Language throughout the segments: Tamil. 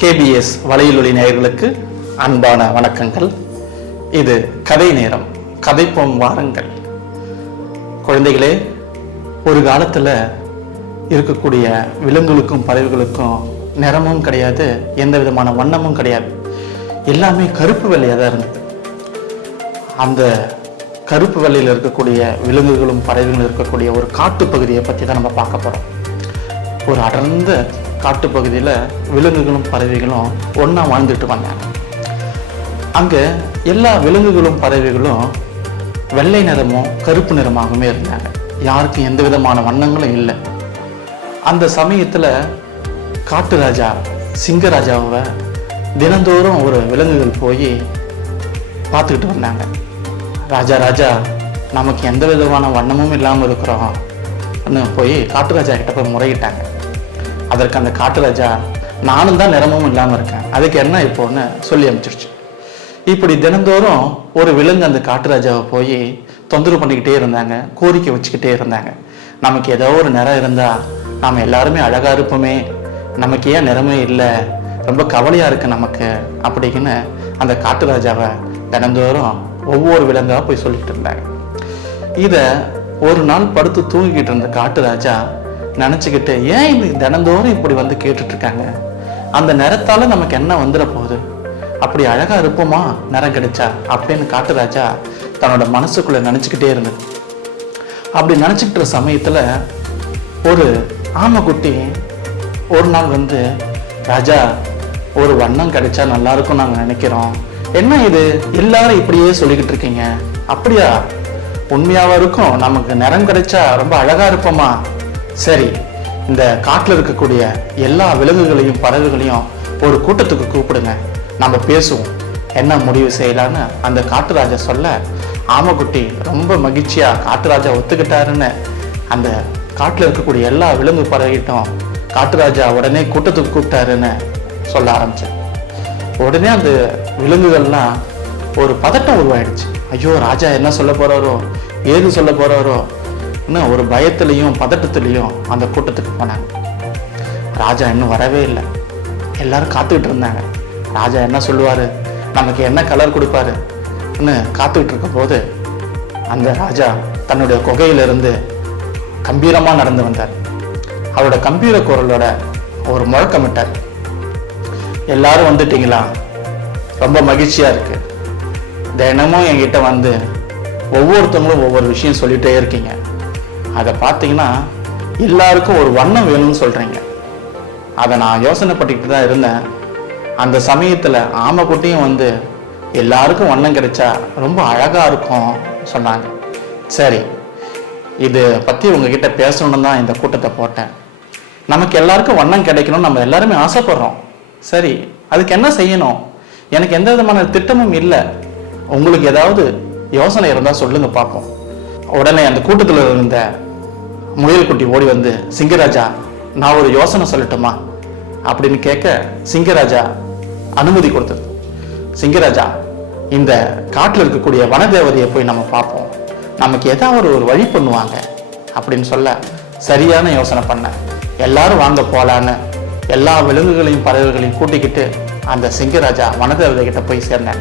கேபிஎஸ் வலையொலி நேயர்களுக்கு அன்பான வணக்கங்கள். இது கதை நேரம் கதைப்போம் வாரங்கள். குழந்தைகளே ஒரு காலத்தில் இருக்கக்கூடிய விலங்குகளுக்கும் பறவைகளுக்கும் நிறமும் கிடையாது எந்த விதமான வண்ணமும் கிடையாது. எல்லாமே கருப்பு வெள்ளையாக தான் இருந்தது. அந்த கருப்பு வெள்ளையில் இருக்கக்கூடிய விலங்குகளும் பறவைகளும் இருக்கக்கூடிய ஒரு காட்டுப் பகுதியை பற்றி தான் நம்ம பார்க்க போகிறோம் ஒரு அடர்ந்த காட்டுப்பகுதியில் விலங்குகளும் பறவைகளும் ஒன்றா வாழ்ந்துட்டு வந்தாங்க. அங்கே எல்லா விலங்குகளும் பறவைகளும் வெள்ளை நிறமும் கருப்பு நிறமாகவுமே இருந்தாங்க. யாருக்கும் எந்த விதமான வண்ணங்களும் இல்லை. அந்த சமயத்தில் காட்டு ராஜா சிங்கராஜாவை தினந்தோறும் ஒரு விலங்குகள் போய் பார்த்துக்கிட்டு வந்தாங்க. ராஜா ராஜா நமக்கு எந்த விதமான வண்ணமும் இல்லாமல் இருக்கிறோம். போய் காட்டுராஜா கிட்ட போய் முறையிட்டாங்க. அதற்கு அந்த காட்டுராஜா நானும் தான் நிறமும் இல்லாமல் இருக்கேன். அதுக்கு என்ன இப்போன்னு சொல்லி அனுப்பிச்சிருச்சு. இப்படி தினந்தோறும் ஒரு விலங்கு அந்த காட்டுராஜாவை போய் தொந்தரவு பண்ணிக்கிட்டே இருந்தாங்க கோரிக்கை வச்சுக்கிட்டே இருந்தாங்க. நமக்கு ஏதோ ஒரு நிறம் இருந்தால் நாம் எல்லாருமே அழகாக இருப்போமே. நமக்கு ஏன் நிறமே இல்லை? ரொம்ப கவலையாக இருக்குது நமக்கு அப்படின்னு அந்த காட்டுராஜாவை தினந்தோறும் ஒவ்வொரு விலங்காக போய் சொல்லிக்கிட்டு இருந்தாங்க. இதை ஒரு நாள் படுத்து தூங்கிக்கிட்டு இருந்த காட்டுராஜா நினச்சிக்கிட்டு ஏன் இது தினந்தோறும் இப்படி வந்து கேட்டுட்டு இருக்காங்க அந்த நிறத்தால நமக்கு என்ன வந்துட போகுது? அப்படி அழகா இருப்போமா? நிறம் கிடைச்சா? அப்படின்னு காட்டுராஜா தன்னோட மனசுக்குள்ள நினச்சிக்கிட்டே இருந்தது அப்படி நினச்சிக்கிட்டு சமயத்தில் ஒரு ஆமைக்குட்டி ஒரு நாள் வந்து ராஜா ஒரு வண்ணம் கிடைச்சா நல்லா இருக்கும் நாங்கள் நினைக்கிறோம். என்ன இது? எல்லாரும் இப்படியே சொல்லிக்கிட்டு இருக்கீங்க அப்படியா? உண்மையாவா இருக்கும்? நமக்கு நிறம் கிடைச்சா ரொம்ப அழகா இருப்போமா? சரி இந்த காட்டில் இருக்கக்கூடிய எல்லா விலங்குகளையும் பறவைகளையும் ஒரு கூட்டத்துக்கு கூப்பிடுங்க. நம்ம பேசுவோம். என்ன முடிவு செய்யலான்னு அந்த காட்டுராஜா சொல்ல ஆமக்குட்டி ரொம்ப மகிழ்ச்சியாக காட்டுராஜா ஒத்துக்கிட்டாருன்னு. அந்த காட்டில் இருக்கக்கூடிய எல்லா விலங்கு பறவைகிட்டும் காட்டுராஜா உடனே கூட்டத்துக்கு கூப்பிட்டாருன்னு சொல்ல ஆரம்பித்தேன் உடனே அந்த விலங்குகள்லாம் ஒரு பதட்டம் உருவாயிடுச்சு. ஐயோ ராஜா என்ன சொல்ல போகிறாரோ ஏது சொல்ல போகிறாரோ இன்னும் ஒரு பயத்துலையும் பதட்டத்துலேயும் அந்த கூட்டத்துக்கு போனாங்க. ராஜா இன்னும் வரவே இல்லை. எல்லாரும் காத்துக்கிட்டு இருந்தாங்க. ராஜா என்ன சொல்லுவாரு? நமக்கு என்ன கலர் கொடுப்பாரு? காத்துக்கிட்டு இருக்கும் போது அந்த ராஜா தன்னுடைய குகையிலிருந்து கம்பீரமா நடந்து வந்தார். அவரோட கம்பீர குரலோட ஒரு முழக்கமிட்டார். எல்லாரும் வந்துட்டீங்களா? ரொம்ப மகிழ்ச்சியா இருக்கு. தினமும் என்கிட்ட வந்து ஒவ்வொருத்தவங்களும் ஒவ்வொரு விஷயம் சொல்லிகிட்டே இருக்கீங்க. அதை பார்த்தீங்கன்னா எல்லாருக்கும் ஒரு வண்ணம் வேணும்னு சொல்கிறீங்க அதை நான் யோசனை பண்ணிக்கிட்டு தான் இருந்தேன். அந்த சமயத்தில் ஆமைக்குட்டியும் வந்து எல்லாருக்கும் வண்ணம் கிடைச்சா ரொம்ப அழகாக இருக்கும் சொன்னாங்க. சரி இது பற்றி உங்ககிட்ட பேசணும்னு தான் இந்த கூட்டத்தை போட்டேன். நமக்கு எல்லாருக்கும் வண்ணம் கிடைக்கணும் நம்ம எல்லாருமே ஆசைப்படுறோம். சரி அதுக்கு என்ன செய்யணும்? எனக்கு எந்த விதமான திட்டமும் இல்லை. உங்களுக்கு ஏதாவது யோசனை இருந்தால் சொல்லுங்க பார்ப்போம். உடனே அந்த கூட்டத்தில் இருந்த முயல்குட்டி ஓடி வந்து சிங்கராஜா நான் ஒரு யோசனை சொல்லட்டுமா? அப்படின்னு கேட்க சிங்கராஜா அனுமதி கொடுத்தது. சிங்கராஜா இந்த காட்டில் இருக்கக்கூடிய வனதேவதையை போய் நம்ம பார்ப்போம். நமக்கு ஏதாவது ஒரு வழி பண்ணுவாங்க அப்படின்னு சொல்ல சரியான யோசனை பண்ணேன் எல்லாரும் வாங்க போலான்னு. எல்லா விலங்குகளையும் பறவைகளையும் கூட்டிக்கிட்டு அந்த சிங்கராஜா வனதேவதை கிட்ட போய் சேர்ந்தேன்.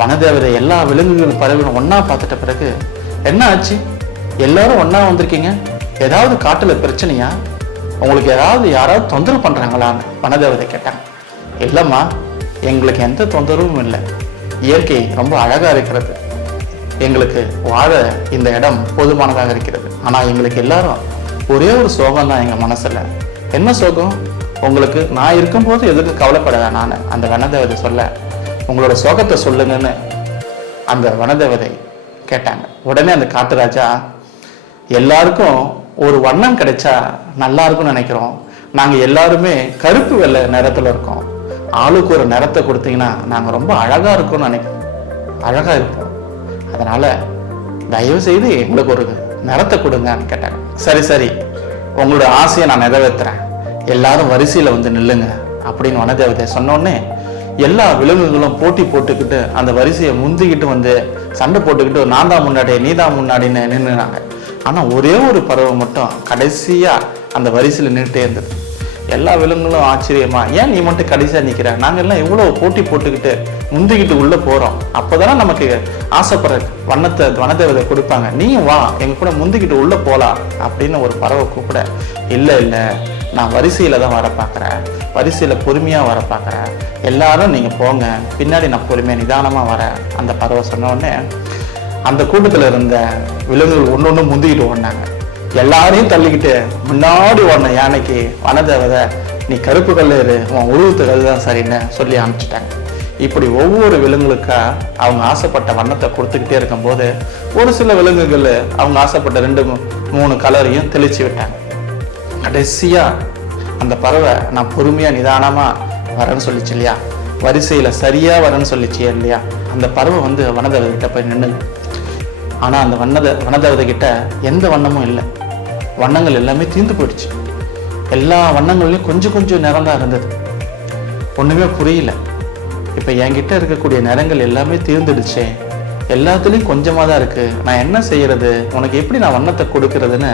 வனதேவதை எல்லா விலங்குகளும் பறவைகளும் ஒன்றா பார்த்துட்ட பிறகு என்ன ஆச்சு? எல்லாரும் ஒன்றா வந்திருக்கீங்க? ஏதாவது காட்டில் பிரச்சனையா? உங்களுக்கு ஏதாவது யாராவது தொந்தரவு பண்ணுறாங்களான்னு வனதேவதை கேட்டாங்க. இல்லைம்மா எங்களுக்கு எந்த தொந்தரவும் இல்லை. இயற்கை ரொம்ப அழகாக இருக்கிறது. எங்களுக்கு வாழ இந்த இடம் போதுமானதாக இருக்கிறது. ஆனால் எங்களுக்கு எல்லாரும் ஒரே ஒரு சோகம் தான் எங்கள் மனசில். என்ன சோகம்? உங்களுக்கு நான் இருக்கும்போது எதுக்கு கவலைப்பட வேணான்னு அந்த வனதேவதை சொல்ல உங்களோட சோகத்தை சொல்லுங்கன்னு அந்த வனதேவதை கேட்டாங்க. உடனே அந்த காட்டுராஜா எல்லாருக்கும் ஒரு வண்ணம் கிடைச்சா நல்லா இருக்கும்னு நினைக்கிறோம். நாங்கள் எல்லாருமே கருப்பு வெள்ளை நிறத்தில் இருக்கோம். ஆளுக்கு ஒரு நிறத்தை கொடுத்தீங்கன்னா நாங்கள் ரொம்ப அழகாக இருக்கோம்னு நினைக்கிறோம் அழகாக இருப்போம். அதனால் தயவு செய்து எங்களுக்கு ஒரு நிறத்தை கொடுங்கன்னு கேட்டாங்க. சரி சரி. உங்களோட ஆசையை நான் நிறைவேற்றுறேன் எல்லாரும் வரிசையில் வந்து நில்லுங்க அப்படின்னு வனதேவதை சொன்னோடனே எல்லா விலங்குகளும் போட்டி போட்டுக்கிட்டு அந்த வரிசையை முந்திக்கிட்டு வந்து சண்டை போட்டுக்கிட்டு நான் தான் முன்னாடி நீ தான் முன்னாடின்னு நின்றுனாங்க ஆனால் ஒரே ஒரு பறவை மட்டும் கடைசியாக அந்த வரிசையில் நின்றுட்டே இருந்தது. எல்லா விலங்குகளும் ஆச்சரியமா ஏன் நீ மட்டும் கடைசியாக நிற்கிற நாங்கள் எல்லாம் எவ்வளோ போட்டி போட்டுக்கிட்டு முந்திக்கிட்டு உள்ளே போகிறோம் அப்போ தானே நமக்கு ஆசைப்படுற வண்ணத்தை வனதேவதை கொடுப்பாங்க. நீயும் வா எங்கள் கூட முந்திக்கிட்டு உள்ளே போகலாம் அப்படின்னு ஒரு பறவை கூப்பிட இல்லை இல்லை நான் வரிசையில் தான் வர பார்க்குறேன் வரிசையில் பொறுமையாக வர பார்க்குறேன் எல்லாரும் நீங்கள் போங்க. பின்னாடி நான் பொறுமையாக நிதானமாக வரேன். அந்த பறவை சொன்ன உடனே அந்த கூட்டத்துல இருந்த விலங்குகள் ஒண்ணு ஒன்று முந்திக்கிட்டு ஓடினாங்க. எல்லாரையும் தள்ளிக்கிட்டு முன்னாடி ஓடின யானைக்கு வனதேவதை நீ கருப்பு கல்லு உன் உருவத்து கல் தான் சரின்னு சொல்லி அனுப்பிச்சிட்டாங்க. இப்படி ஒவ்வொரு விலங்குகளுக்கா அவங்க ஆசைப்பட்ட வண்ணத்தை கொடுத்துக்கிட்டே இருக்கும்போது ஒரு சில விலங்குகள் அவங்க ஆசைப்பட்ட ரெண்டு மூணு கலரையும் தெளிச்சு விட்டாங்க. கடைசியா அந்த பறவை நான் பொறுமையா நிதானமா வரேன்னு சொல்லிச்சு இல்லையா? வரிசையில சரியா வரேன்னு சொல்லிச்சு இல்லையா? அந்த பறவை வந்து வனதேவதை போய் நின்று ஆனால் அந்த வண்ணத வனதேவதை கிட்ட எந்த வண்ணமும் இல்லை. வண்ணங்கள் எல்லாமே தீர்ந்து போயிடுச்சு. எல்லா வண்ணங்கள்லையும் கொஞ்சம் கொஞ்சம் நிறம் தான் இருந்தது. ஒண்ணுமே புரியல. இப்போ என்கிட்ட இருக்கக்கூடிய நிறங்கள் எல்லாமே தீர்ந்துடுச்சே. எல்லாத்துலேயும் கொஞ்சமாக தான் இருக்கு. நான் என்ன செய்யறது? உனக்கு எப்படி நான் வண்ணத்தை கொடுக்கறதுன்னு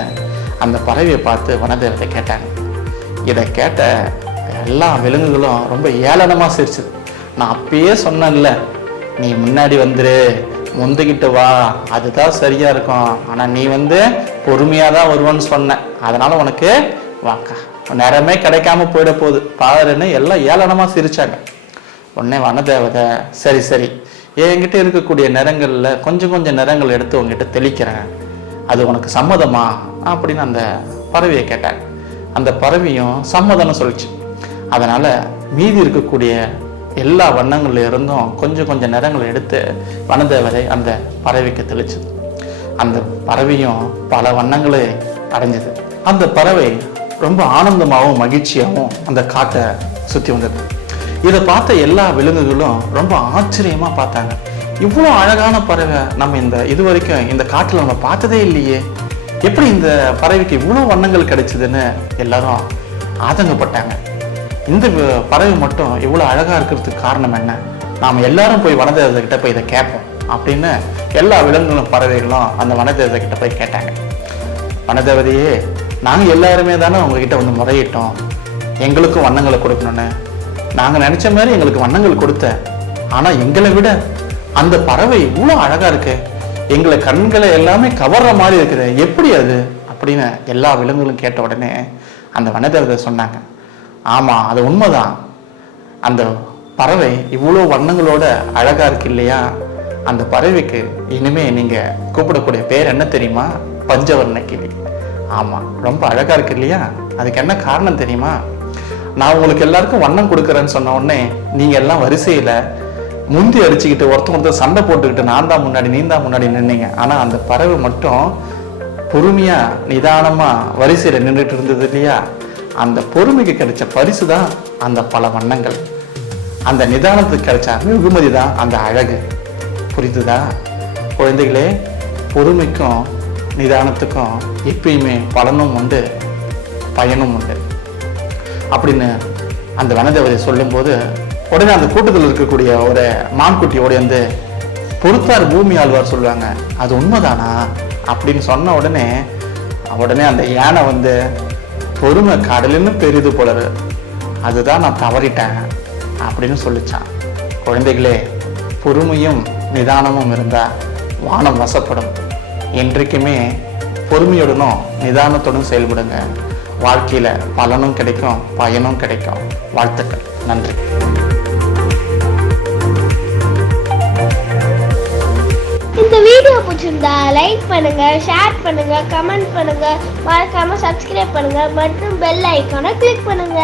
அந்த பறவையை பார்த்து வனதேவதை கேட்டாங்க. இதை கேட்ட எல்லா விலங்குகளும் ரொம்ப ஏளனமாக சிரிச்சுது. நான் அப்பயே சொன்னேன்ல நீ முன்னாடி வந்துரு. முந்திக்கிட்டு வா. அதுதான் சரியா இருக்கும். ஆனா நீ வந்து பொறுமையா தான் வருவான்னு சொன்ன. அதனால உனக்கு வாக்கா. நேரமே கிடைக்காம போயிட போகுது. பாருன்னு எல்லாம் ஏளனமா சிரிச்சாங்க. உடனே வனதேவதை சரி சரி. என்கிட்ட இருக்கக்கூடிய நிறங்கள்ல கொஞ்சம் கொஞ்சம் நிறங்கள் எடுத்து உங்ககிட்ட தெளிக்கிறேன். அது உனக்கு சம்மதமா? அப்படின்னு அந்த பறவையை கேட்டாங்க. அந்த பறவையும் சம்மதம்னு சொல்லிச்சு. அதனால மீதி இருக்கக்கூடிய எல்லா வண்ணங்கள்ல இருந்தும் கொஞ்சம் கொஞ்சம் நிறங்களை எடுத்து வனதேவதை அந்த பறவைக்கு தெளிச்சது. அந்த பறவையும் பல வண்ணங்களை அடைஞ்சது. அந்த பறவை ரொம்ப ஆனந்தமாகவும் மகிழ்ச்சியாகவும் அந்த காட்டை சுற்றி வந்தது. இதை பார்த்த எல்லா விலங்குகளும் ரொம்ப ஆச்சரியமா பார்த்தாங்க. இவ்வளோ அழகான பறவை நம்ம இந்த இது வரைக்கும் இந்த காட்டில் நம்ம பார்த்ததே இல்லையே. எப்படி இந்த பறவைக்கு இவ்வளோ வண்ணங்கள் கிடைச்சதுன்னு எல்லாரும் ஆதங்கப்பட்டாங்க. இந்த பறவை மட்டும் இவ்வளோ அழகாக இருக்கிறதுக்கு காரணம் என்ன? நாம் எல்லாரும் போய் வனதேவதைகிட்ட போய் இதை கேட்போம் அப்படின்னு எல்லா விலங்குகளும் பறவைகளும் அந்த வனதேவதைகிட்ட போய் கேட்டாங்க. வனதேவதையே நாங்கள் எல்லாருமே தானே உங்ககிட்ட வந்து முறையிட்டோம். எங்களுக்கும் வண்ணங்களை கொடுக்கணும்னு. நாங்கள் நினச்ச மாதிரி எங்களுக்கு வண்ணங்கள் கொடுத்த. ஆனால் எங்களை விட அந்த பறவை இவ்வளோ அழகாக இருக்கு. எங்களை கண்களை எல்லாமே கவர்ற மாதிரி இருக்குது. எப்படி அது? அப்படின்னு எல்லா விலங்குகளும் கேட்ட உடனே அந்த வனதேவதை சொன்னாங்க. ஆமாம் அது உண்மைதான். அந்த பறவை இவ்வளோ வண்ணங்களோட அழகாக இருக்கு இல்லையா? அந்த பறவைக்கு இனிமே நீங்கள் கூப்பிடக்கூடிய பேர் என்ன தெரியுமா? பஞ்சவர்ண கிளி. ஆமாம் ரொம்ப அழகாக இருக்கு இல்லையா? அதுக்கு என்ன காரணம் தெரியுமா? நான் உங்களுக்கு எல்லாருக்கும் வண்ணம் கொடுக்குறேன்னு சொன்ன உடனே நீங்கள் எல்லாம் வரிசையில் முந்தி அடிச்சுக்கிட்டு ஒருத்தன் ஒருத்தர் சண்டை போட்டுக்கிட்டு நான் தான் முன்னாடி நீ தான் முன்னாடி நின்னீங்க. ஆனால் அந்த பறவை மட்டும் பொறுமையாக நிதானமாக வரிசையில் நின்றுட்டு இருந்தது இல்லையா? அந்த பொறுமைக்கு கிடைச்ச பரிசு தான் அந்த பல வண்ணங்கள். அந்த நிதானத்துக்கு கிடைச்ச வெகுமதி தான் அந்த அழகு. புரிந்துதா குழந்தைகளே பொறுமைக்கும் நிதானத்துக்கும் எப்பயுமே பலனும் உண்டு பயனும் உண்டு. அப்படின்னு அந்த வனதேவதை சொல்லும்போது உடனே அந்த கூட்டத்தில் இருக்கக்கூடிய ஒரு மான்குட்டி வந்து பொறுத்தார் பூமி ஆழ்வார் சொல்லுவாங்க. அது உண்மைதானா? அப்படின்னு சொன்ன உடனே உடனே அந்த யானை வந்து பொறுமை கடலுன்னு பெரிது போலரு அதுதான் நான் தவறிட்டேன் அப்படின்னு சொல்லிச்சான். குழந்தைகளே பொறுமையும் நிதானமும் இருந்தால் வானம் வசப்படும். என்றைக்குமே பொறுமையுடனும் நிதானத்துடன் செயல்படுங்க. வாழ்க்கையில் பலனும் கிடைக்கும் பயனும் கிடைக்கும். வாழ்த்துக்கள். நன்றி. பிடிச்சிருந்தா லைக் பண்ணுங்க ஷேர் பண்ணுங்க கமெண்ட் பண்ணுங்க. மறக்காம சப்ஸ்கிரைப் பண்ணுங்க. மற்றும் பெல் ஐக்கானை கிளிக் பண்ணுங்க.